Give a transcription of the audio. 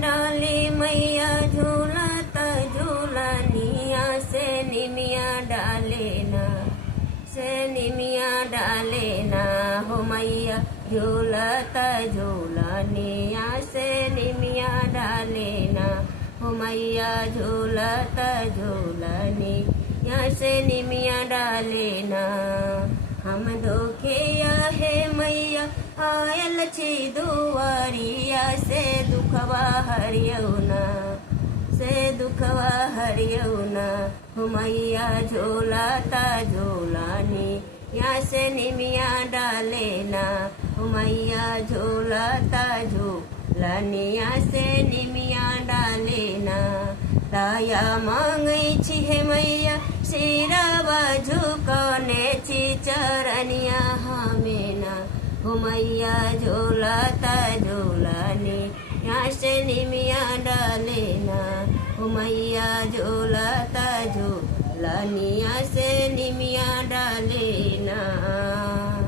डाले मैया झूलता झूलनिया से निमिया डाले ना से निमिया डाले ना हो मैया झूलता झूलनिया से निमिया डाले ना हो मैया झूलता झूलनिया से निमिया डाले ना हम धोखेया है मैया आयल छी दुआरिया से दुखवा हरियौना से दुखवा हरियौना हो मैया झोलाता झोलानी यहाँ से निमिया डाले ना हो मैया झोलाता झोलानी यहाँ से निमिया डाले ना दाया मांगई छी हे मैया सिरवा झुकने छी चरनिया हमें ना हो मैया झोलाता झोलानी यहाँ से निमिया डाले ना हो मैया झोलाता झोलानी यहाँ से